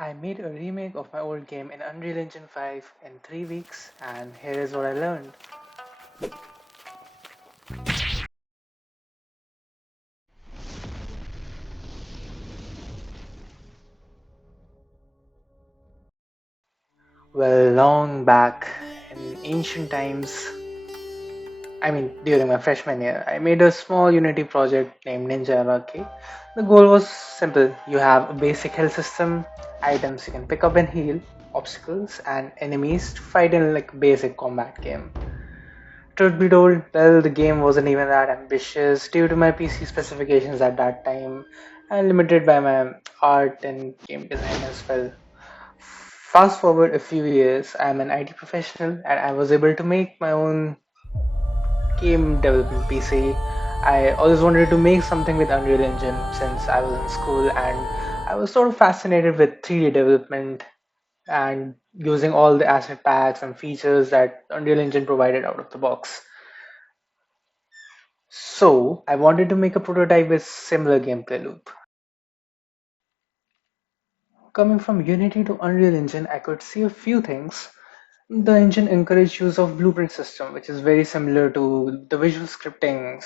I made a remake of my old game in Unreal Engine 5 in 3 weeks, and here is what I learned. Well, long back in ancient times, during my freshman year, I made a small Unity project named Ninja Anarchy. The goal was simple: you have a basic health system, items you can pick up and heal, obstacles, and enemies to fight in like basic combat game. Truth be told, well, the game wasn't even that ambitious due to my PC specifications at that time and limited by my art and game design as well. Fast forward a few years, I'm an IT professional and I was able to make my own game development PC. I always wanted to make something with Unreal Engine since I was in school and I was sort of fascinated with 3D development and using all the asset packs and features that Unreal Engine provided out of the box. So I wanted to make a prototype with similar gameplay loop. Coming from Unity to Unreal Engine, I could see a few things. The engine encouraged use of blueprint system, which is very similar to the visual scripting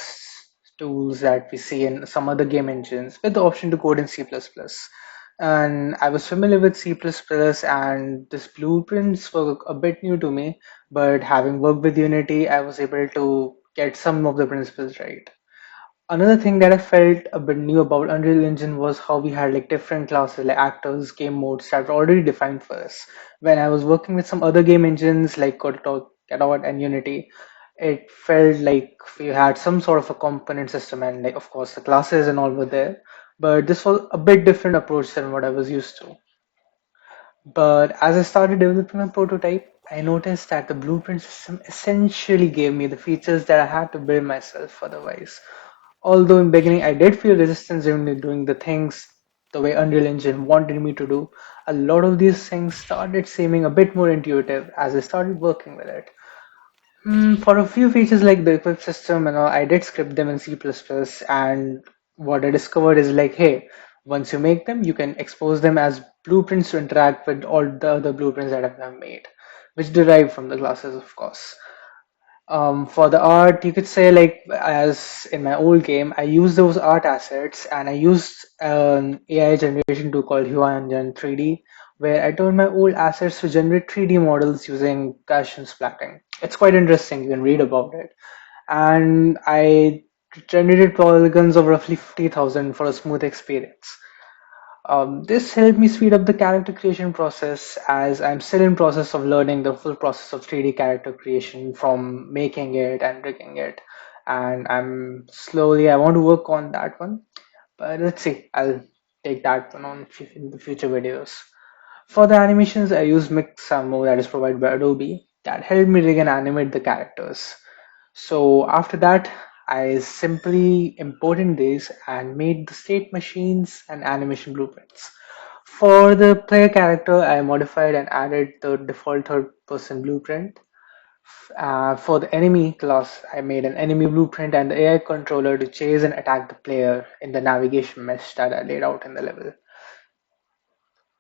tools that we see in some other game engines, with the option to code in C++. And I was familiar with C++, and this blueprints were a bit new to me, but having worked with Unity, I was able to get some of the principles right. Another thing that I felt a bit new about Unreal Engine was how we had like different classes like actors, game modes that were already defined for us. When I was working with some other game engines like Godot and Unity, it felt like we had some sort of a component system and like of course the classes and all were there. But this was a bit different approach than what I was used to. But as I started developing my prototype, I noticed that the blueprint system essentially gave me the features that I had to build myself otherwise. Although in beginning I did feel resistance in doing the things the way Unreal Engine wanted me to do, a lot of these things started seeming a bit more intuitive as I started working with it. For a few features like the equip system and all, I did script them in C++, and what I discovered is like, hey, once you make them, you can expose them as blueprints to interact with all the other blueprints that I have made, which derive from the classes, of course. For the art, you could say like as in my old game, I used those art assets and I used an AI generation tool called Huion 3D, where I turned my old assets to generate 3D models using Gaussian splatting. It's quite interesting. You can read about it. And I generated polygons of roughly 50,000 for a smooth experience. This helped me speed up the character creation process as I'm still in process of learning the full process of 3D character creation from making it and rigging it. And I want to work on that one. But let's see, I'll take that one on in the future videos. For the animations, I use Mixamo that is provided by Adobe that helped me rig and animate the characters. So after that, I simply imported these and made the state machines and animation blueprints. For the player character, I modified and added the default third person blueprint. For the enemy class, I made an enemy blueprint and the AI controller to chase and attack the player in the navigation mesh that I laid out in the level.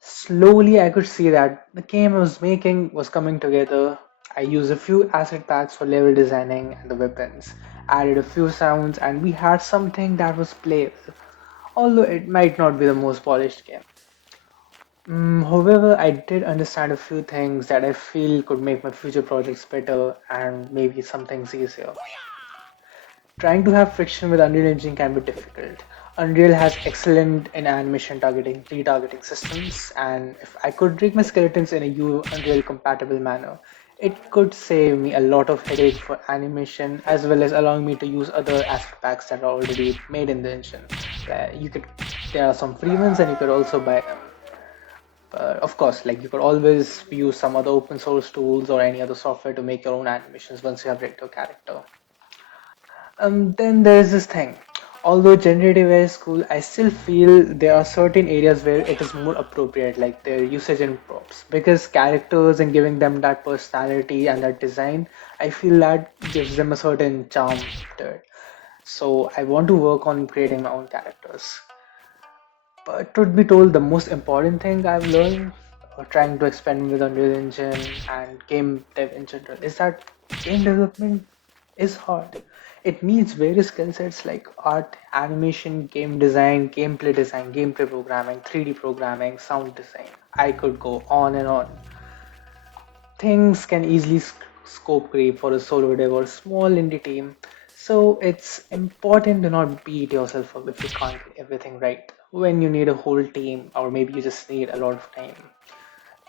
Slowly, I could see that the game I was making was coming together. I used a few asset packs for level designing and the weapons, added a few sounds, and we had something that was playable, although it might not be the most polished game. However, I did understand a few things that I feel could make my future projects better and maybe some things easier. Trying to have friction with Unreal Engine can be difficult. Unreal has excellent in animation targeting, retargeting systems, and if I could rig my skeletons in a Unreal compatible manner, it could save me a lot of headache for animation as well as allowing me to use other asset packs that are already made in the engine. You could, there are some free ones and you could also buy them. But of course, like you could always use some other open source tools or any other software to make your own animations once you have rigged your character. Then there's this thing. Although generative AI is cool, I still feel there are certain areas where it is more appropriate, like their usage in props. Because characters and giving them that personality and that design, I feel that gives them a certain charm to it. So I want to work on creating my own characters. But truth be told, the most important thing I've learned trying to experiment with Unreal Engine and game dev in general is that game development is hard. It needs various skill sets like art, animation, game design, gameplay programming, 3D programming, sound design. I could go on and on. Things can easily scope creep for a solo dev or small indie team. So it's important to not beat yourself up if you can't do everything right. When you need a whole team, or maybe you just need a lot of time.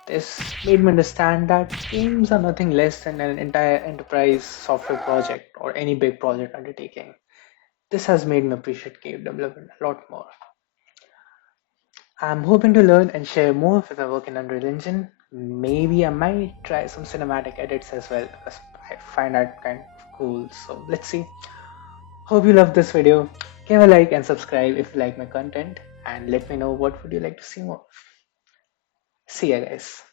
This made me understand that games are nothing less than an entire enterprise software project or any big project undertaking. This has made me appreciate game development a lot more. I'm hoping to learn and share more with my work in Unreal Engine. Maybe I might try some cinematic edits as well because I find that kind of cool. So let's see. Hope you loved this video. Give a like and subscribe if you like my content and let me know what would you like to see more. See ya guys.